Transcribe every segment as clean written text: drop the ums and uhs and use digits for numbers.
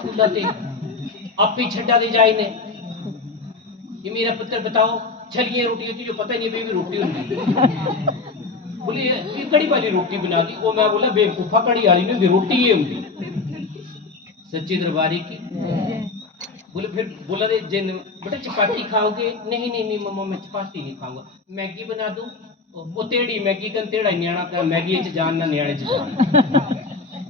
School ते आप ही छड्डा दे जाए ने ये मेरा पुत्र बताओ छलिए रोटी होती जो पता नहीं बेबी रोटी होती बोली ये कड़ी वाली रोटी बना दी वो मैं बोला बेवकूफा कड़ी वाली नहीं रोटी ये होती सच्ची दरबारी की बोले फिर बोला रे जिन बेटा चपाती खाओगे नहीं नहीं नहीं मम्मा मैं चपाती नहीं खाऊंगा मैगी बना दूं वो तेड़ी मैगी कन तेड़ा न्याणा का मैगी च जान ना न्याणे च जान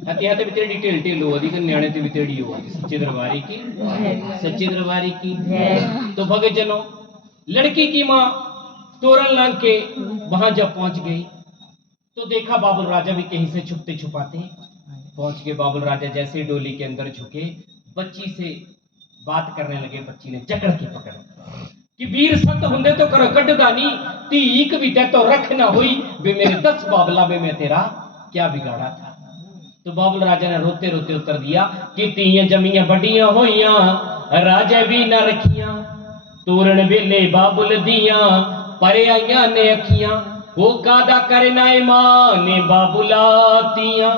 हतिया ते भी तेड़ी ढिल ढिल हो दी कन न्याणे ते भी तेड़ी हो दी सच्ची दरबारी की सच्ची दरबारी की तो भगत जनो लड़की की माँ तोरण लांग के वहां जब पहुंच गई तो देखा बाबुल राजा भी कहीं से छुपते छुपाते पहुंच के बाबुल राजा जैसे डोली के अंदर झुके बच्ची से बात करने लगे बच्ची ने जकड़ के पकड़ कि वीर सत हुंदे तो करो कड्डदानी ती एक भी ते तो रख ना हुई बे मेरे 10 बाबला में मैं तेरा क्या बिगाड़ा था तो बाबुल राजा ने रोते रोते उत्तर दिया कि तीयां जमियां बड़ियां होइयां राजा भी ना रखियां तोरण वेले बाबुल दियां परे आइयां ने अखियां वो कादा करना ईमान ने बाबुलातियां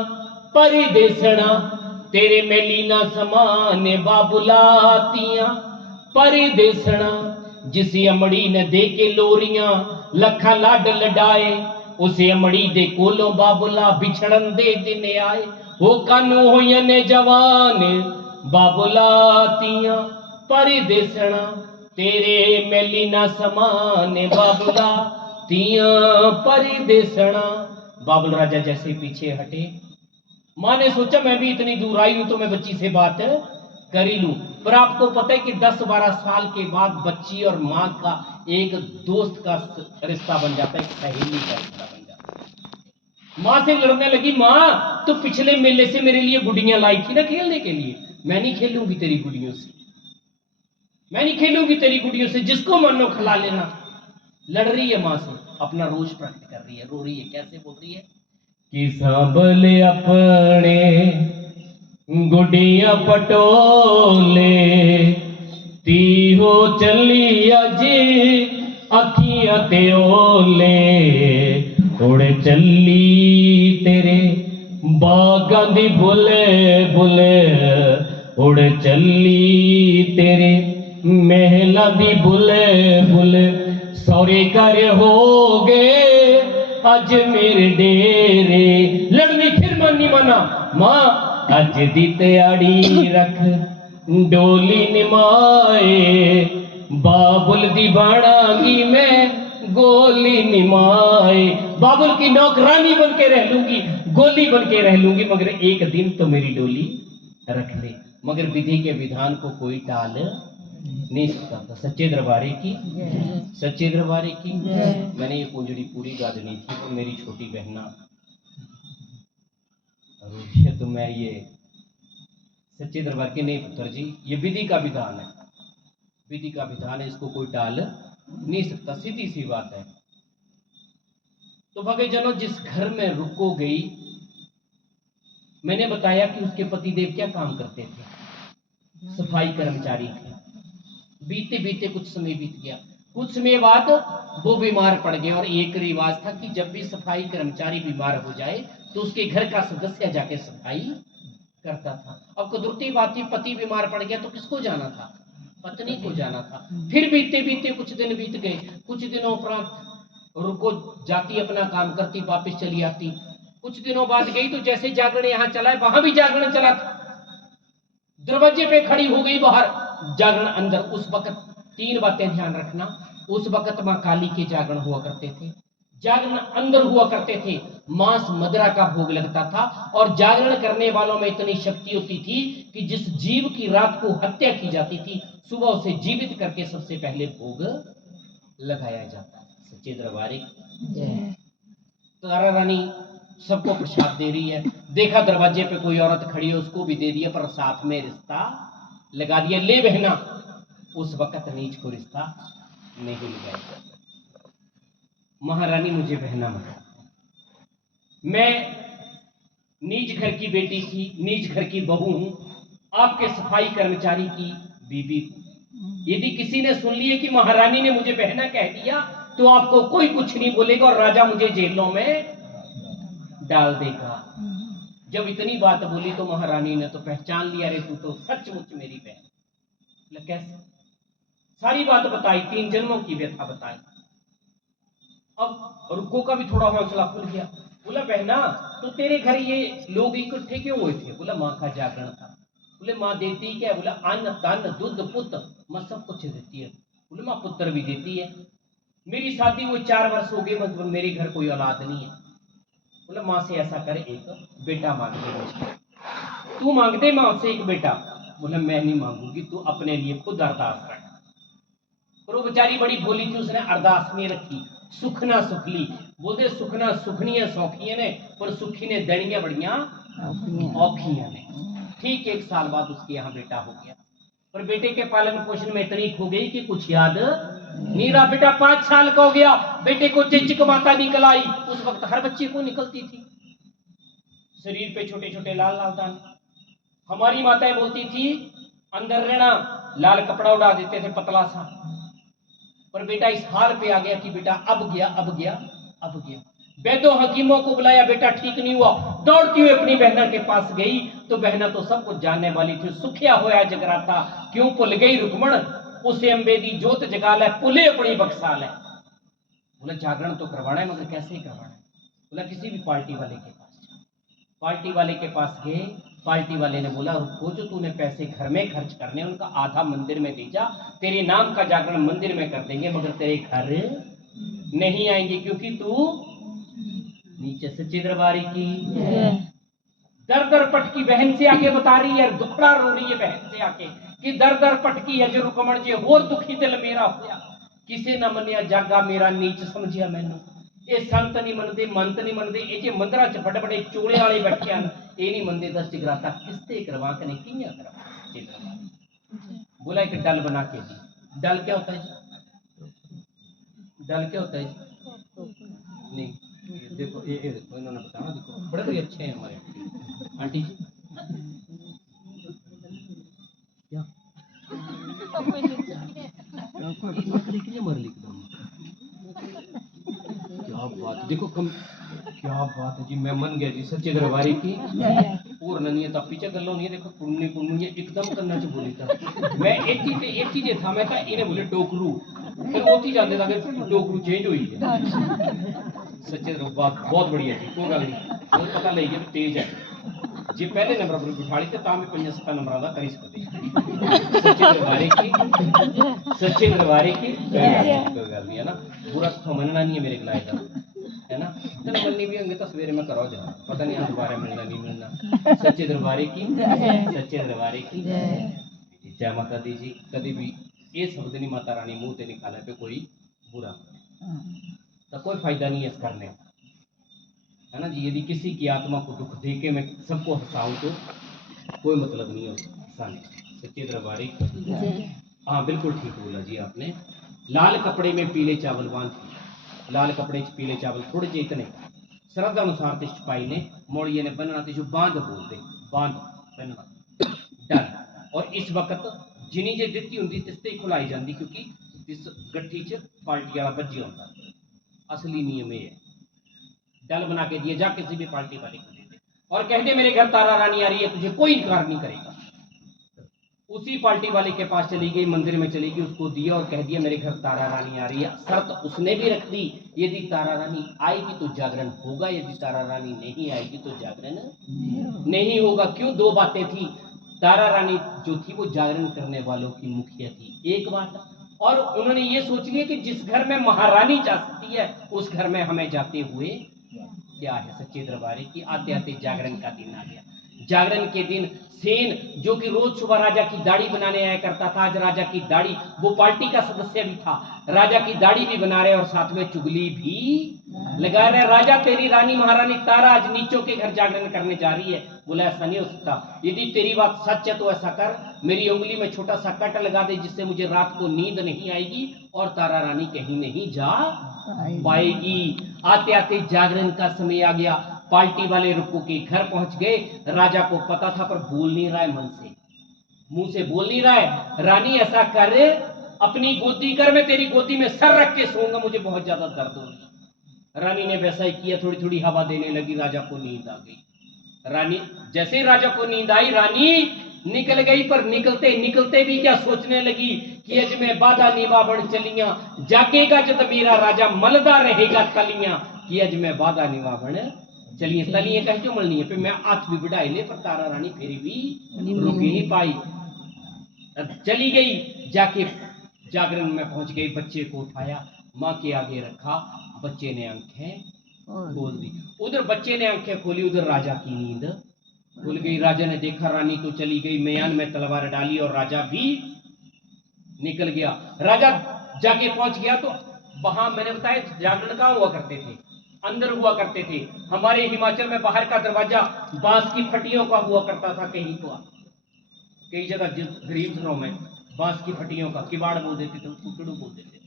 परी देसना तेरे मेली ना समान बाबुलातियां परी देसना जिसे अमड़ी ने दे के लोरियां लखा लाड लडाए उसे अमड़ी दे कोलों बाबुला बिछड़न दे दिन आए वो कानू होयन जवान बाबुलातियां परी देसना तेरे मेली ना समान बाबुला तियां परी देसना बाबुल राजा जैसे पीछे हटे माँ ने सोचा मैं भी इतनी दूर आई हूं तो मैं बच्ची से बात कर ही लूं पर आपको पता है कि 10-12 साल के बाद बच्ची और माँ का एक दोस्त का रिश्ता बन जाता है, एक सहेली का रिश्ता बन जाता है। माँ से लड़ने लगी माँ तो पिछले मेले से मेरे लिए गुड़ियां लाई थी ना खेलने के लिए मैं नहीं खेलूंगी तेरी गुड़ियों से मैं नहीं खेलूंगी तेरी गुड़ियों से जिसको मानो खिला लेना लड़ रही है माँ से अपना रोष प्रकट कर रही है रो रही है कैसे बोल रही है कि सांबले अपने गुडिया पटोले ती हो चली अज अखियां ते ओले उड़ चली तेरे बागां दी बुले बुले उड़ चली तेरे महला दी बुले बुले सौरे घर हो गए अज मेरे डेरे लड़नी फिर मानी माना माँ अज दी तैयारी रख डोली निमाए बाबुल दी बाणांगी मैं गोली निमाए बाबुल की नौकरानी बन के रह लूंगी गोली बन के रह लूंगी मगर एक दिन तो मेरी डोली रख ले मगर विधि के विधान को कोई टाल नहीं सकता था सच्चे दरबारे की सच्चे दरबारे की मैंने ये पूंजड़ी पूरी गा देनी थी और मेरी छोटी बहना तो मैं ये सच्चे दरबार के नहीं पुत्र जी ये विधि का विधान है विधि का विधान है इसको कोई टाल नहीं सकता सीधी सी बात है तो भगतजनों जिस घर में रुको गई मैंने बताया कि उसके पतिदेव क्या काम करते थे सफाई कर्मचारी थे बीते बीते कुछ समय बीत गया कुछ समय बाद वो बीमार पड़ गए और एक रिवाज था कि जब भी सफाई कर्मचारी बीमार हो जाए तो उसके घर का सदस्य जाके सफाई करता था अब कुदरती बात थी पति बीमार पड़ गया तो किसको जाना था पत्नी को जाना था फिर बीते बीते कुछ दिन बीत गए कुछ दिनों उपरांत रुको जाती अपना काम करती वापस चली आती कुछ दिनों बाद गई तो जैसे जागरण यहाँ चला है वहां भी जागरण चला था दरवाजे पे खड़ी हो गई बाहर जागरण अंदर उस वक्त 3 बातें ध्यान रखना उस वक्त मां काली के जागरण हुआ करते थे जागरण अंदर हुआ करते थे मांस मदिरा का भोग लगता था और जागरण करने वालों में इतनी शक्ति होती थी कि जिस जीव की रात को हत्या की जाती थी सुबह उसे जीवित करके सबसे पहले भोग लगाया जाता सच्चे दरबारे तारा रानी सबको प्रसाद दे रही है देखा दरवाजे पे कोई औरत खड़ी है उसको भी दे दिया पर साथ में रिश्ता लगा दिया ले बहना उस वक्त नीच को रिश्ता नहीं लगाया महारानी मुझे बहना मत मैं नीच घर की बेटी थी नीच घर की बहू हूं आपके सफाई कर्मचारी की बीबी हूं यदि किसी ने सुन लिया कि महारानी ने मुझे बहना कह दिया तो आपको कोई कुछ नहीं बोलेगा और राजा मुझे जेलों में डाल देगा जब इतनी बात बोली तो महारानी ने तो पहचान लिया, रे तू तो सचमुच मेरी बहन। बोला कैसे? सारी बात बताई, 3 जन्मों की व्यथा बताई। अब रुक्को का भी थोड़ा हौसला खुल गया। बोला बहना, तो तेरे घर ये लोग इकट्ठे क्यों हुए थे? बोला माँ का जागरण था। बोले माँ देती क्या? बोला अन्न तन दूध पुत्र, माँ सब कुछ देती है। बोले माँ पुत्र भी देती है, मेरी शादी हुई 4 वर्ष हो गए, मतलब मेरे घर कोई औलाद नहीं है। बोला माँ से ऐसा करे, एक बेटा मांग ले मुझे। तू मांग दे माँ से एक बेटा। बोला मैं नहीं मांगूंगी, तू अपने लिए खुद अरदास रख। और वो बेचारी बड़ी भोली थी, उसने अरदास में रखी सुखना सुखली। बोलते सुखना सुखनिया सौखिया ने, पर सुखी ने दड़िया बड़िया औखिया ने। ठीक 1 साल बाद उसके यहाँ बेटा हो गया, पर बेटे के पालन पोषण में इतनी खो गई कि कुछ याद नहीं रहा। बेटा 5 साल का हो गया, बेटे को चिचिक माता निकल आई। उस वक्त हर बच्चे को निकलती थी, शरीर पे छोटे छोटे लाल लाल दाने। हमारी माताएं बोलती थी अंदर रहना, लाल कपड़ा उड़ा देते थे पतला सा। पर बेटा इस हाल पे आ गया कि बेटा अब गया अब गया अब गया। वैद्यों हकीमों को बुलाया, बेटा ठीक नहीं हुआ। दौड़ती हुई अपनी बहना के पास गई तो बहना तो सब कुछ जानने वाली थी। सुखिया होया जगराता, क्यों भुल गई रुकमण, उसे अंबे दी जोत जगा ले, पुले अपनी बक्सा ले। बोला जागरण तो करवाना है, मगर कैसे करवाना है? बोला किसी भी पार्टी वाले के पास। पार्टी वाले के पास गए, पार्टी वाले ने बोला रुको, जो तूने पैसे घर में खर्च करने उनका आधा मंदिर में दे जा, तेरे नाम का जागरण मंदिर में कर देंगे, मगर तेरे घर नहीं आएंगे, क्योंकि तू नीचे सच्चे दरबारी की दर दर पटकी बहन से आके बता रही है, दुखड़ा रो रही है बहन से आके कि दर दर पटकी है जो रुकमण जे होर दुखी दिल मेरा होया, किसे न मनिया जागा मेरा नीच समझिया मैनू। ये संत नहीं मनते, मंत नहीं मनते, ये जे मंदिर च बड़े बड़े चोले वाले बैठे हैं, ये नहीं मनते। 10 जगराता किसते करवा के नहीं किया करवा। बोला एक डल बना के दी। डल क्या होता है जी? डल क्या होता है जी? नहीं देखो, ये देखो, इन्होंने बताया, देखो बड़े बड़े अच्छे हैं हमारे आंटी जी। क्या क्या बात, देखो कम, क्या बात है जी, मैं मन गया जी सच्चे दरबारी की। और नहीं है, तब पीछे कर लो नहीं, देखो पुण्य पुण्य एकदम करना चाहिए बोली था। मैं एक चीज था, मैं कहा इन्हें बोले टोकरू, फिर वो चीज जानते था टोकरू चेंज हुई है। सच्चे बात बहुत बढ़िया थी, कोई गल नहीं, बहुत पता लग गया तेज है जी। पहले नंबर पर बिठाड़ी थे, तां भी 5-7 नंबर का करी सकते। सच्चे दरबारे की, सच्चे दरबारे की कोई गल नहीं है ना, बुरा तो मनना नहीं है मेरे खिलाफ है ना। चलो मननी भी होंगे तो सवेरे में करो जा, पता नहीं दोबारा मिलना नहीं मिलना। सच्चे दरबारे की, सच्चे दरबारे की जय माता दी जी। कभी भी ये शब्द नहीं माता रानी मुंह से निकाला पे कोई बुरा, तो कोई फायदा नहीं है इस करने, है ना जी। यदि किसी की आत्मा को दुख दे के मैं सबको हंसाऊं तो कोई मतलब नहीं है हंसाने। सच्चे दरबारी, हाँ बिल्कुल ठीक बोला जी आपने। लाल कपड़े में पीले चावल बांध, लाल कपड़े च पीले चावल थोड़े जे इतने श्रद्धा अनुसार ते छपाई ने मोड़िए ने बनना ते जो बांध बोलते, बांध बनना डर। और इस वक्त जिनी जे दित्ती हुंदी तिसते ही खुलाई जाती, क्योंकि इस गट्ठी च पार्टी वाला बज्जी होता। असली नियम ये है, डल बना के दिए जा किसी भी पार्टी वाले को दे दे और कह दे मेरे घर तारा रानी आ रही है, तुझे कोई इनकार नहीं करेगा। उसी पार्टी वाले के पास चली गई, मंदिर में चली गई, उसको दिया और कह दिया मेरे घर तारा रानी आ रही है। शर्त उसने भी रख दी, यदि तारा रानी आएगी तो जागरण होगा, यदि तारा रानी नहीं आएगी तो जागरण नहीं होगा। क्यों? 2 बातें थी। तारा रानी जो थी वो जागरण करने वालों की मुखिया थी, एक बात, और उन्होंने ये सोच लिया कि जिस घर में महारानी जा सकती है उस घर में हमें जाते हुए क्या है। सच्चे दरबारी की आते आते जागरण का दिन आ गया। जागरण के दिन सेन जो कि रोज सुबह राजा की दाढ़ी बनाने आया करता था, आज राजा की दाढ़ी, वो पार्टी का सदस्य भी था, राजा की दाढ़ी भी बना रहे और साथ में चुगली भी लगा रहे। राजा तेरी रानी महारानी तारा आज नीचों के घर जागरण करने जा रही है। बोला ऐसा नहीं हो सकता, यदि तेरी बात सच है तो ऐसा कर, मेरी उंगली में छोटा सा कट लगा दे जिससे मुझे रात को नींद नहीं आएगी और तारा रानी कहीं नहीं जा पाएगी। आते आते जागरण का समय आ गया। पार्टी वाले रुक्कू के घर पहुंच गए। राजा को पता था पर बोल नहीं रहा है, मन से मुंह से बोल नहीं रहा है। रानी ऐसा कर, अपनी गोदी कर, मैं तेरी गोदी में सर रख के सोऊंगा, मुझे बहुत ज्यादा दर्द हो रही है। रानी ने वैसा ही किया, थोड़ी थोड़ी हवा देने लगी, राजा को नींद आ गई। रानी जैसे ही राजा को नींद आई, रानी निकल गई, पर निकलते निकलते भी क्या सोचने लगी कि अज मैं बाधा निभावण चलियां, जागेगा जब मेरा राजा मलदा रहेगा तलियां, कि अज मैं बाधा निभावण चलिए। तलियां कह क्यों मलनी है, फिर मैं हाथ भी बढ़ाए ले, पर तारा रानी फिर भी रुक ही नहीं पाई। चली गई, जाके जागरण में पहुंच गई, बच्चे को उठाया, माँ के आगे रखा, बच्चे ने आंखें खोल दी। उधर बच्चे ने आंखें खोली, उधर राजा की नींद खुल गई। राजा ने देखा रानी तो चली गई, म्यान में तलवार डाली और राजा भी निकल गया। राजा जाके पहुंच गया तो वहां मैंने बताया जागरण कहां हुआ करते थे, अंदर हुआ करते थे। हमारे हिमाचल में बाहर का दरवाजा बांस की फटियों का हुआ करता था, कहीं तो कई जगह गरीब घरों में बांस की फटियों का किवाड़ बोल देते थे, कुकड़ू बोल देते थे।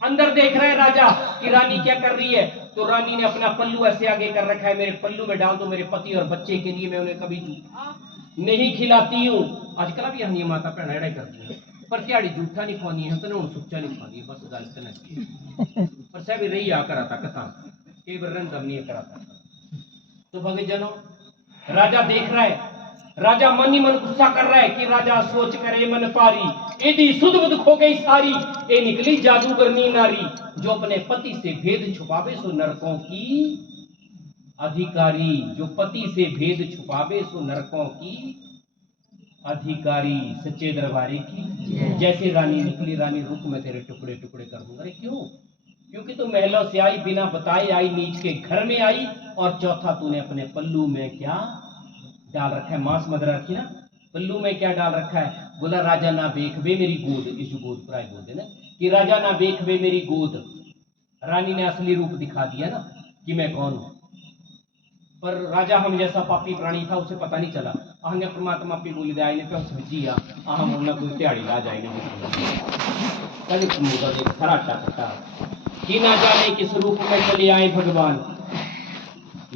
अंदर देख रहे राजा कि रानी क्या कर रही है, तो रानी ने अपना पल्लू ऐसे आगे कर रखा है, मेरे पल्लू में डाल दो मेरे पति और बच्चे के लिए, मैं उन्हें कभी जूठा नहीं खिलाती हूँ। आजकल भी यहाँ माता भैन एड़ा करती है, पर त्याड़ी जूठा नहीं खुआनी है तो ना सुच्चा नहीं खुआनी है, बस गल इतना की पर सह भी रही आ कराता कथा कई बार रन दम नहीं कराता। तो भगे जनो राजा देख रहा है, राजा मन ही मन गुस्सा कर रहा है कि राजा सोच करे मन पारी, एदी सुध बुध खो गई सारी, ए निकली जादूगरनी नारी, जो अपने पति से भेद छुपावे सो नरकों की अधिकारी, जो पति से भेद छुपावे सो नरकों की अधिकारी, सच्चे दरबारी की। जैसे रानी निकली, रानी रुक मैं तेरे टुकड़े टुकड़े कर दूंगा। अरे क्यों? क्योंकि तू महलों से आई, बिना बताए आई, नीच के घर में आई, और चौथा तूने अपने पल्लू में क्या डाल रखा है, मांस मदरा रखी ना, पल्लू में क्या डाल रखा है? बोला राजा ना देख वे मेरी गोद, इस गोद पर बोलते ना कि राजा ना देख वे मेरी गोद। रानी ने असली रूप दिखा दिया ना कि मैं कौन हूं, पर राजा हम जैसा पापी प्राणी था, उसे पता नहीं चला। आहने परमात्मा पे बोली जाए ने पे समझिया आह मुन्ना कोई त्याड़ी ला जाए कभी मुदा देख खराटा कटा कि ना जाने किस रूप में चले आए भगवान।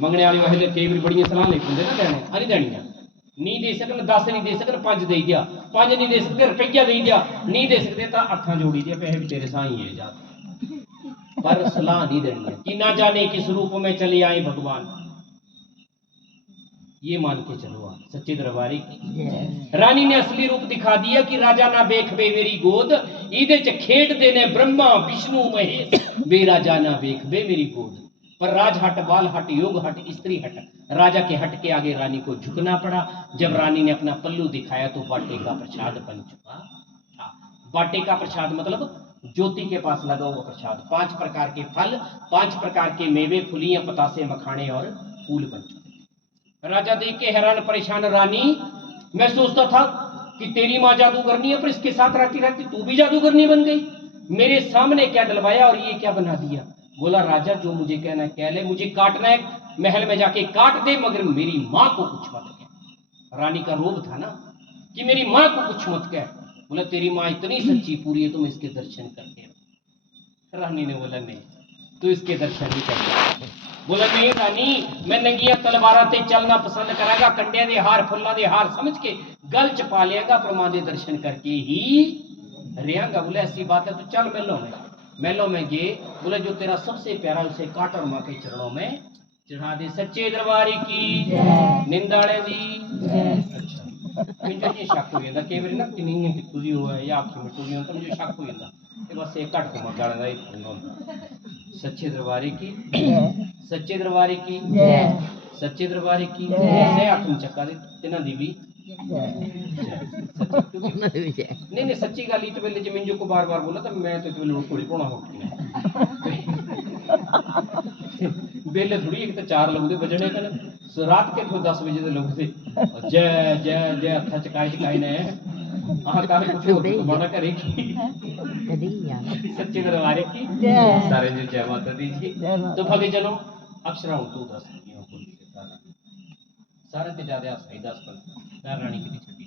मंगने वाले वह कई बार बड़ी सलाह ले पुंदे ना देने अरे देनिया नहीं दे सकन, 10 नहीं दे सकन, 5 दे दिया, 5 नहीं दे सकते रुपया दे दिया, नहीं दे सकते तो अखा जोड़ी दिया पैसे भी तेरे साई है जा, पर सलाह नहीं देनी है कि ना जाने किस रूप में चले आए भगवान। ये मान के चलो आप सच्चे दरबारी की। रानी ने असली रूप दिखा दिया कि राजा ना बेख बे मेरी गोद, ईदे च खेड देने ब्रह्मा विष्णु महेश, बे राजा ना बेख बे मेरी गोद। पर राज हट, बाल हट, योग हट, स्त्री हट, राजा के हट के आगे रानी को झुकना पड़ा। जब रानी ने अपना पल्लू दिखाया तो बाटे का प्रसाद बन चुका था। बाटे का प्रसाद मतलब ज्योति के पास लगा हुआ प्रसाद, 5 प्रकार के फल, 5 प्रकार के मेवे, फुलियां, पतासे, मखाने और फूल बन चुके। राजा देख के हैरान परेशान, रानी मैं सोचता था कि तेरी माँ जादूगरनी है, पर इसके साथ रहती रहती तू भी जादूगरनी बन गई, मेरे सामने क्या डलवाया और ये क्या बना दिया। बोला राजा जो मुझे कहना है कह ले, मुझे काटना है महल में जाके काट दे, मगर मेरी माँ को कुछ मत कह। रानी का रोब था ना कि मेरी माँ को कुछ मत कह। बोला तेरी माँ इतनी सच्ची पूरी है, तुम इसके दर्शन करके। रानी ने बोला नहीं, तू इसके दर्शन नहीं करते। बोला नहीं रानी, मैं नंगिया तलवारा ते चलना पसंद करागा, कंडिया दे हार फुल्ला दे हार समझ के गल च पा लेगा, पर मां दे दर्शन करके ही रहेगा। बोले ऐसी बात है तो चल मेलों में गे। बोले जो तेरा सबसे प्यारा उसे काट और मां के चरणों में चढ़ा दे। सच्चे दरबारी की निंदाड़े दी। अच्छा मुझे शक हो जाता कई बार ना कि नहीं कितू दी हुआ है या आखी मिट्टू दी होता, मुझे शक हो जाता बस एक घट को मगाड़ा का ही होंदा। सच्चे दरबारी की, सच्चे दरबारी की, सच्चे दरबारी की। ऐसे हाथ में चक्का दे तिना दी भी नहीं नहीं सच्ची गल ही तो वेले जे मिंजो को बार बार बोला तो मैं तो वेले थोड़ी कोना हो बेले थोड़ी एक तो 4 लोग दे बजने कन रात के तो 10 बजे दे लोग थे जय जय जय हथा चकाई ने आह काल कुछ माना करे की सच्चे दरबारे की सारे जो जय माता दी जी। तो भगे जनो अक्षरा तू 10 सारे ते ज्यादा हसाई 10 पर रानी की छड़ी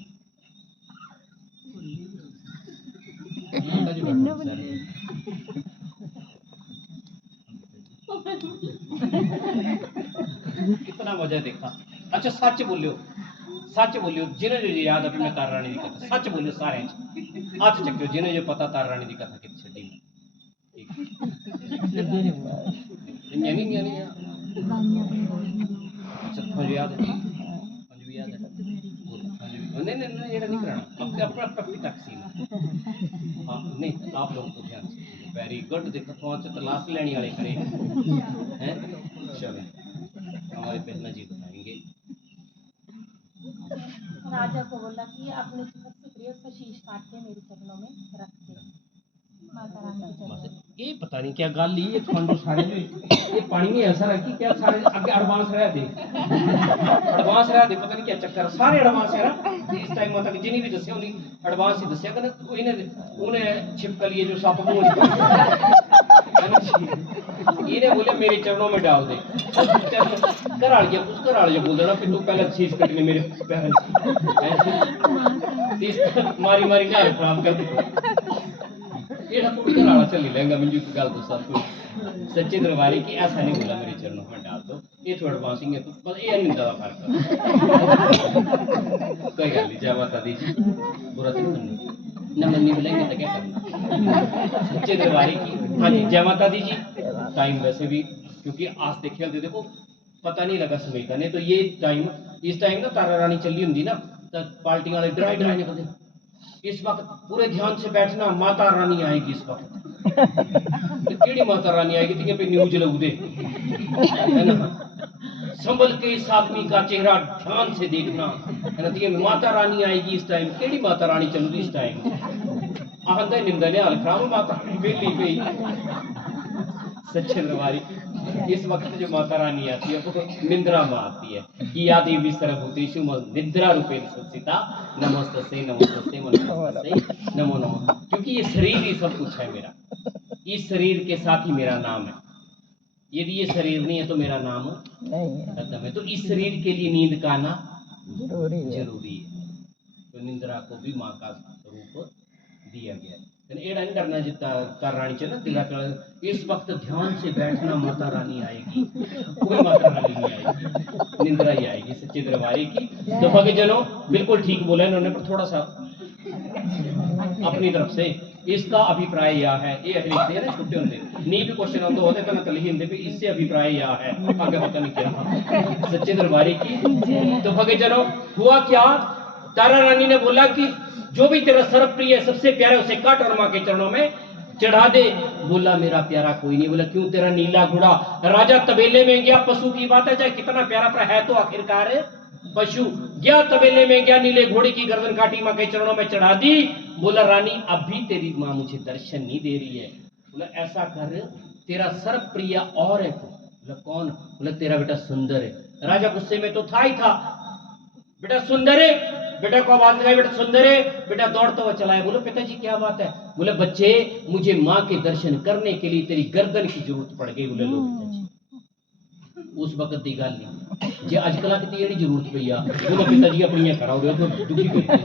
कितना मजा देखा। अच्छा सच बोलियो जिन्हें जो याद अभी मैं तारा रानी की कथा सच बोलियो सारे हाथ चक्कियो जिन्हें जो पता तारा रानी की कथा की छड़ी अच्छा याद नहीं नहीं नहीं, ये नहीं कराना, आपके अपना अपनी तकसीम। हाँ नहीं, आप लोगों को ध्यान से, वेरी गुड। देखो पहुंचे तो लास्ट लेने वाले खड़े हैं। चलो हमारे पहना जी बताएंगे। राजा को बोला कि अपने सबसे प्रिय उसका शीश काट के मेरे चरणों में रख दे, माता रानी के चरणों में। ये पता नहीं क्या गल ही, ये ठंडो सारे ये पानी में ऐसा रखी क्या सारे आगे एडवांस रह दे, एडवांस रह दे, पता नहीं क्या चक्कर सारे एडवांस है ना इस टाइम तक जिन्हें भी दस्या उन्हें एडवांस ही दस्या कर, उन्हें छिपका लिए जो सप इन्हें बोले मेरे चरणों में डाल दे। घर आलिया कुछ घर आलिया बोल देना फिर तू पहले शीश कटने मेरे पैर मारी मारी ना खराब कर दे। ये कुछ घर आला चल लेंगा मुझे गल दसा तू सच्चे दरबारी की ऐसा नहीं बोला मेरे चरणों में डाल दो, ये थोड़ा एडवांसिंग है तो पर ये निंदा का फर्क कोई गल नहीं। जय माता दी जी, बुरा तो नहीं ना मन्नी बोलेंगे तो क्या करना सच्चे दरबारी की। हाँ जी जय माता दी जी। टाइम वैसे भी क्योंकि आज देखिए देखो पता नहीं लगा समय का, नहीं तो ये टाइम इस टाइम ना तारा रानी चली होंगी ना तो पार्टी वाले डराई डराई निकलते। इस वक्त पूरे ध्यान से बैठना, माता रानी आएगी इस वक्त। तो केड़ी माता रानी आएगी तीन पे न्यूज लगू दे है ना, संभल के इस आदमी का चेहरा ध्यान से देखना है ना, तीन माता रानी आएगी इस टाइम। केड़ी माता रानी चलूगी इस टाइम आंदा निंदा ने हाल खराब माता बेली पे सच्चे दरबारी। इस वक्त जो माता रानी आती है वो निंद्रा में आती है कि या देवी सर्वभूतेषु निद्रा रूपेण संस्थिता नमोस्तस्यै नमोस्तस्यै नमोस्तस्यै नमो नमः। क्योंकि ये शरीर ही सब कुछ है मेरा, इस शरीर के साथ ही मेरा नाम है। यदि ये शरीर नहीं है तो मेरा नाम खत्म है। तो इस शरीर के लिए नींद का आना जरूरी है। तो निंद्रा को भी माँ का रूप दिया गया है। एड़ा नहीं डरना जितना तारा रानी चला दिला कर इस वक्त ध्यान से बैठना, माता रानी आएगी, कोई माता रानी नहीं आएगी, निंद्रा ही आएगी सच्चे दरबारी की। तो भक्तजनों बिल्कुल ठीक बोला इन्होंने, पर थोड़ा सा अपनी तरफ से इसका अभिप्राय यह है, ये लिखते हैं ना छुट्टे होते नहीं भी क्वेश्चन आते होते तो नकल हिंदी पे इससे अभिप्राय यह है आगे पता नहीं क्या सच्चे दरबारी की। तो भक्तजनों हुआ क्या, तारा रानी ने बोला कि जो भी तेरा सर्वप्रिय सबसे प्यारा उसे काट और मां के चरणों में चढ़ा दे। बोला मेरा प्यारा कोई नहीं। बोला क्यों, तेरा नीला घोड़ा। राजा तबेले में गया, पशु की बात है चाहे कितना प्यारा पर है तो आखिरकार पशु। गया तबेले में गया, नीले घोड़े की गर्दन काटी, मां के चरणों में चढ़ा दी। बोला रानी अब भी तेरी मां मुझे दर्शन नहीं दे रही है। बोला ऐसा कर तेरा सर्वप्रिय और है। बोला कौन। बोला तेरा बेटा सुंदर है। राजा गुस्से में तो था ही था, बेटा सुंदर है, बेटा को आवाज लगाई बेटा सुंदर है, बेटा दौड़ता हुआ चला है। बोलो पिताजी क्या बात है। बोले बच्चे मुझे माँ के दर्शन करने के लिए तेरी गर्दन की जरूरत पड़ गई। बोले लो पिताजी उस वक्त की गल नहीं जे अजकल की तेरी जरूरत पई आ। बोले पिताजी अपनी कराओ तो दुखी करते।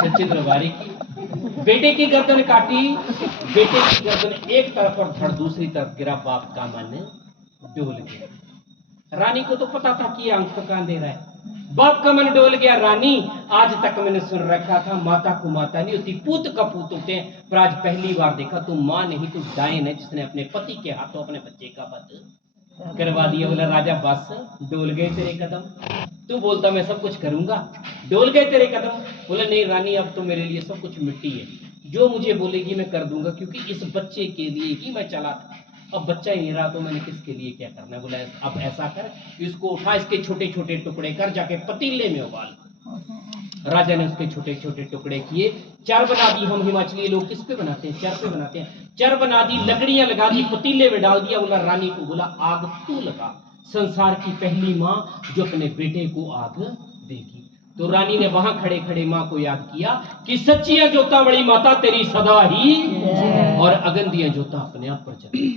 सच्चे दरबारी की बेटे की गर्दन काटी, बेटे की गर्दन एक तरफ और धड़ दूसरी तरफ गिरा, बाप का मन डोल गया। रानी को तो पता था कि आंख तो कान दे रहा है, बाप का मन डोल गया। रानी आज तक मैंने सुन रखा था माता को माता नहीं होती, पूत का पूत होते हैं, पर आज पहली बार देखा तू मां नहीं तू डायन है जिसने अपने पति के हाथों अपने बच्चे का वध करवा दिया। बोला राजा बस डोल गए तेरे कदम, तू बोलता मैं सब कुछ करूंगा, डोल गए तेरे कदम। बोला नहीं रानी अब तो मेरे लिए सब कुछ मिट्टी है, जो मुझे बोलेगी मैं कर दूंगा, क्योंकि इस बच्चे के लिए ही मैं चला था, अब बच्चा ही नहीं रहा तो मैंने किसके लिए क्या करना है। बोला अब ऐसा कर इसको उठा, इसके छोटे छोटे टुकड़े कर जाके पतीले में उबाल। राजा ने उसके छोटे छोटे टुकड़े किए, चर बना दी। हम हिमाचली लोग किस पे बनाते हैं, चर पे बनाते हैं। चर बना दी, लकड़ियां लगा दी, पतीले में डाल दिया। बोला रानी को बोला आग तू लगा, संसार की पहली माँ जो अपने बेटे को आग देगी। तो रानी ने वहां खड़े खड़े माँ को याद किया कि सच्चियां जोता बड़ी माता तेरी सदा ही, और अगंदियां जोता अपने आप पर चले।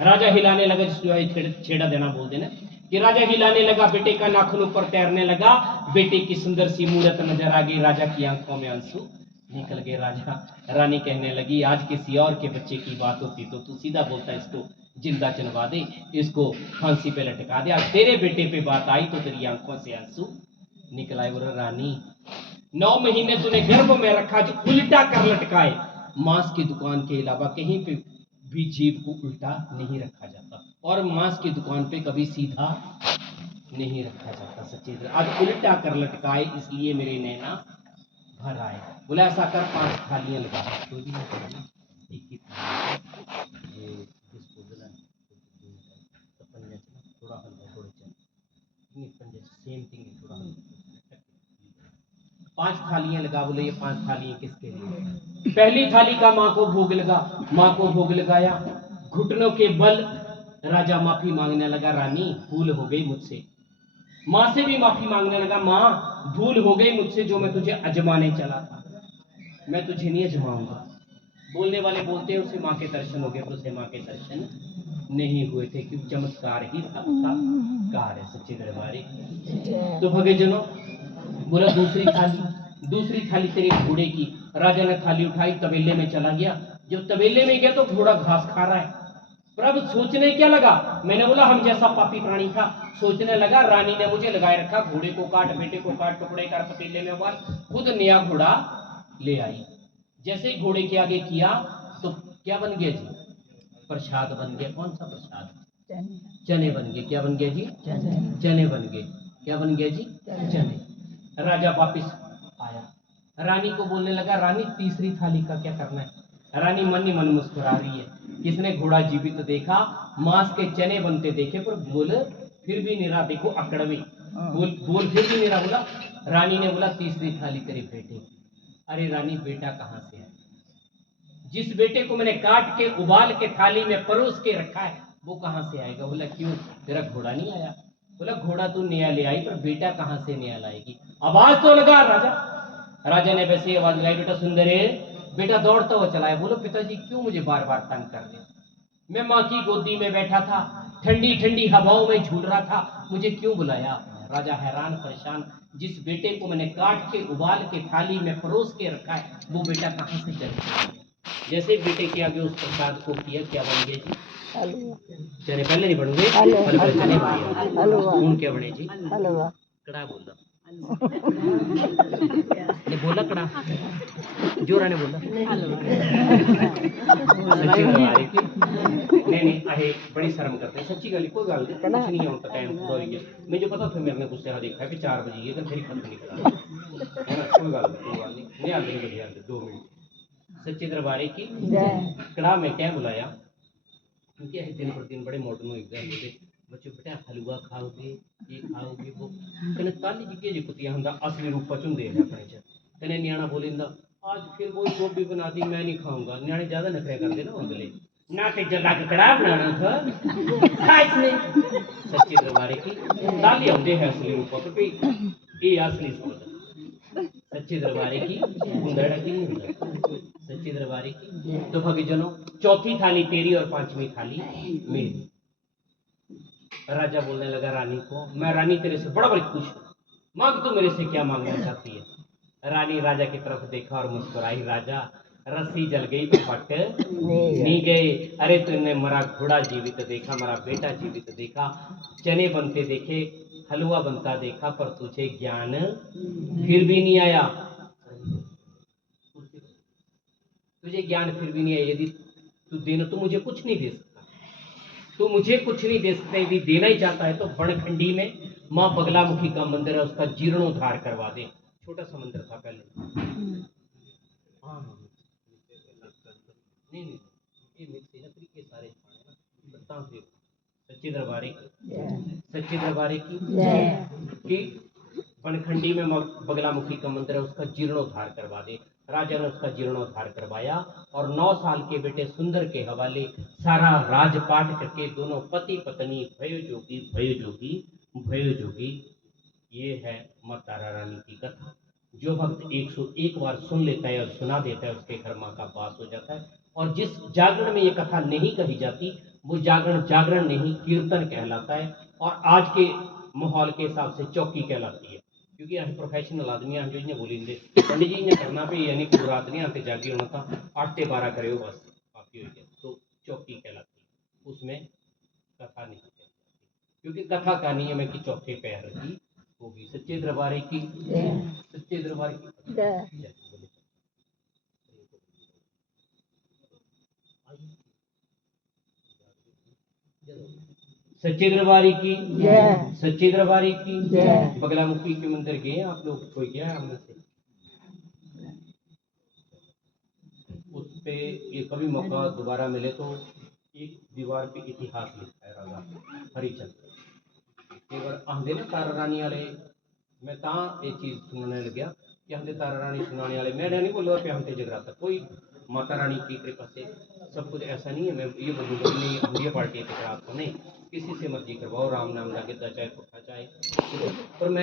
राजा हिलाने लगा, जिसको छेड़ा देना बोलते ना, कि राजा हिलाने लगा, बेटे का नाखून ऊपर तैरने लगा, बेटे की सुंदर सी मूरत नजर आ गई, राजा की आंखों में आंसू निकल गए। रानी कहने लगी आज किसी और के बच्चे की बात होती तो तू सीधा बोलता इसको जिंदा चनवा दे, इसको फांसी पे लटका दे, आज तेरे बेटे पे बात आई तो तेरी आंखों से आंसू निकल आए। बोला रानी 9 महीने तूने गर्भ में रखा जो उल्टा कर लटकाए, मांस की दुकान के अलावा कहीं पे भी जीव को उल्टा नहीं रखा जाता, और मांस की दुकान पे कभी सीधा नहीं रखा जाता सच्ची दरबार। आज उल्टा कर लटकाए इसलिए मेरे नैना भर आए। बोला ऐसा कर 5 थालियां लगा, कोई भी नहीं करना, एक ही थाली। ये किसको बोला तो पंजा चला थोड़ा हल्का थोड़ा चल नहीं पंजा सेम थिंग है थोड़ा हल्का। 5 थालियां लगा, बोले ये 5 थालियां किसके लिए? पहली थाली का माँ को भोग लगा, माँ को भोग लगाया, घुटनों के बल राजा माफी मांगने लगा, रानी भूल हो गई मुझसे। माँ से भी माफी मांगने लगा, माँ भूल हो गई मुझसे जो मैं तुझे अजमाने चला था, मैं तुझे नहीं अजमाऊंगा। बोलने वाले बोलते हैं उसे माँ के दर्शन हो गए, पर उसे माँ के दर्शन नहीं हुए थे, क्योंकि चमत्कार ही सबका कार है सच्चे दरबारी। तो भगतजनों बोला दूसरी थाली तेरे घोड़े की। राजा ने थाली उठाई, तबेले में चला गया। जब तबेले में गया तो घोड़ा घास खा रहा है। पर अब सोचने क्या लगा, मैंने बोला हम जैसा पापी प्राणी था, सोचने लगा रानी ने मुझे लगाए रखा, घोड़े को काट बेटे को काट टुकड़े कर पतीले में उबाल, खुद नया घोड़ा ले आई। जैसे ही घोड़े के आगे किया तो क्या बन गया जी? प्रसाद बन गया। कौन सा प्रसाद? चने बन गए। क्या बन गया जी? चने बन गए। क्या बन गया जी? चने। राजा वापिस आया, रानी को बोलने लगा, रानी तीसरी थाली का क्या करना है? रानी मन ही मन मुस्कुरा रही है, किसने घोड़ा जीवित देखा, मांस के चने बनते देखे, पर बोल फिर भी निरा, देखो अकड़वे, बोल फिर भी निरा बोला। रानी ने बोला तीसरी थाली तेरे बेटे की। अरे रानी बेटा कहाँ से है? जिस बेटे को मैंने काट के उबाल के थाली में परोस के रखा है वो कहाँ से आएगा? बोला क्यों, तेरा घोड़ा नहीं आया? बोला घोड़ा तू नया ले आई, पर बेटा कहाँ से नया लाएगी? आवाज तो लगा राजा। राजा ने वैसे ही आवाज लगाई, बेटा सुंदर है। बेटा दौड़ता हुआ चला है। बोलो पिताजी क्यों मुझे बार बार तंग कर रहे? मैं माँ की गोदी में बैठा था, ठंडी ठंडी हवाओं में झूल रहा था, मुझे क्यों बुलाया आपने? राजा हैरान परेशान, जिस बेटे को मैंने काट के उबाल के थाली में परोस के रखा है वो बेटा कहाँ से चल गया? जैसे बेटे के आगे उस प्रसाद को किया, क्या बन गए जी? चने पहले नहीं बन गए, पहले चने बने। कौन क्या बने जी? कड़ा बोला ने बोला कड़ा जोरा ने बोला सच्ची दरबारी की नहीं आहे बड़ी शर्म करते हैं सच्ची गल कोई गल कुछ नहीं होता टाइम पूरा हो गया मुझे पता फिर मेरे गुस्से का देखा कि 4 बजे ये फिर खत्म नहीं करा है ना कोई गल नहीं आते नहीं बढ़िया 2 मिनट सच्ची दरबारी की कड़ा में क्या बुलाया क्योंकि ऐसे दिन पर दिन बड़े मॉडर्न हो गए बच्चे बेटा हलवा खाओगे ये खाओगे वो कने ताली जिगे जी कुतिया हुंदा असली रूप च हुंदे ने अपने च कने न्याणा बोलिंदा आज फिर वही गोभी बना दी मैं नहीं खाऊंगा न्याणे ज्यादा नखरे करते ना अगले ना ते जला के कड़ा बनाना था खा इसने सच्ची दरबारी की ताली आउंदे है असली रूप पर भी ये असली समझ सच्ची दरबारी की हुंदा की नहीं हुंदा सच्ची दरबारी की तो भगतजनों चौथी थाली तेरी और 5वीं थाली मेरी राजा बोलने लगा रानी को मैं रानी तेरे से बड़ा बड़ी खुश हूँ मांग तू मेरे से क्या मांगना चाहती है रानी राजा की तरफ देखा और मुस्कुराई राजा रस्सी जल गई तो पट नहीं गए अरे तूने मरा घोड़ा जीवित देखा मरा बेटा जीवित देखा चने बनते देखे हलवा बनता देखा पर तुझे ज्ञान फिर भी नहीं आया तुझे ज्ञान फिर भी नहीं आया यदि तू देना तो मुझे कुछ नहीं दे सकता तो मुझे कुछ नहीं दे सकते यदि देना ही चाहता है तो बनखंडी में माँ बगलामुखी का मंदिर है उसका जीर्णोद्धार करवा दे छोटा सा मंदिर था पहले हाँ नहीं ये मिक्सी ना तरीके सारे ना सच्ची दरबारी सच्ची दरबारी की बनखंडी में बगलामुखी का मंदिर है उसका जीर्णोद्धार करवा दे राजा ने उसका जीर्णोद्धार करवाया और 9 साल के बेटे सुंदर के हवाले सारा राजपाट करके दोनों पति पत्नी भयो जोगी ये है माँ तारा रानी की कथा जो भक्त 101 बार सुन लेता है और सुना देता है उसके घर माँ का वास हो जाता है और जिस जागरण में ये कथा नहीं कही जाती वो जागरण नहीं कीर्तन कहलाता है और आज के माहौल के हिसाब से चौकी कहलाती है क्योंकि अं प्रोफेशनल आदमी हैं जो इन्हें बोली पंडित जी इन्हें करना भी यानी पूरी रात नहीं आते जागी होना था 8 से 12 करे बस काफी हो गया तो चौकी कहलाती है उसमें कथा नहीं कहलाती क्योंकि कथा का नियम है कि चौथे पैर की होगी सच्चे दरबारे की सच्चे दरबार की सच्चे दरबारी की जय सच्चे दरबारी की जय। बगलामुखी के मंदिर गए हैं आप लोग? कोई गया है हमने से? उस पे ये कभी मौका दोबारा मिले तो एक दीवार पे इतिहास लिखा है राजा हरिचंद केवल आंदे ना तारा रानी वाले। मैं कहाँ एक चीज सुनने लग गया कि हमने तारा रानी सुनाने वाले, मैं नहीं बोल रहा हमसे जगराता कोई माता रानी की कृपा से सब कुछ ऐसा नहीं है। मैं ये बोलूँगा कि नहीं हम ये पार्टी के खिलाफ तो नहीं, किसी से मर्जी करवाओ, राम नाम लगे चाहे पुट्ठा चाहे, पर मैं